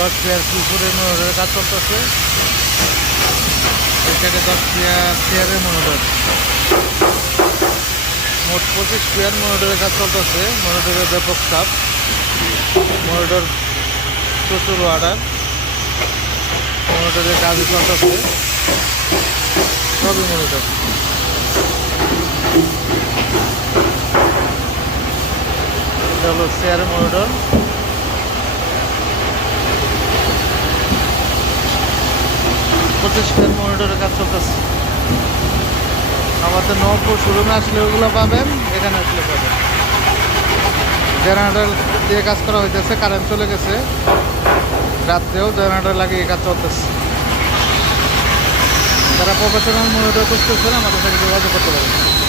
10 chair ফুলপুরের মনিটরের কাজ চলতেছে। এখানে 10 চেয়ারের মনিটর, মোট 25 চেয়ার মনিটরের কাজ চলতেছে। মনিটরের ব্যাপক চাপ, মনিটর প্রচুর অর্ডার, মনিটরের কাজ চলতেছে, সবই মনিটর। এটা হলো চেয়ারের মনিটর। 25 চেয়ার মনিটরের কাজ চলতেছে। আমাদের নবপুর শোরুমে আসলে ওগুলো পাবেন, এখানে আসলে পাবেন। জেনারেটর দিয়ে কাজ করা হইতেছে, কারেন্ট চলে গেছে, রাত্রেও জেনারেটর লাগিয়ে কাজ চলতেছে। যারা প্রফেশনাল মনিটর খুঁজতেছেন আমাদের সাথে যোগাযোগ করতে পারেন।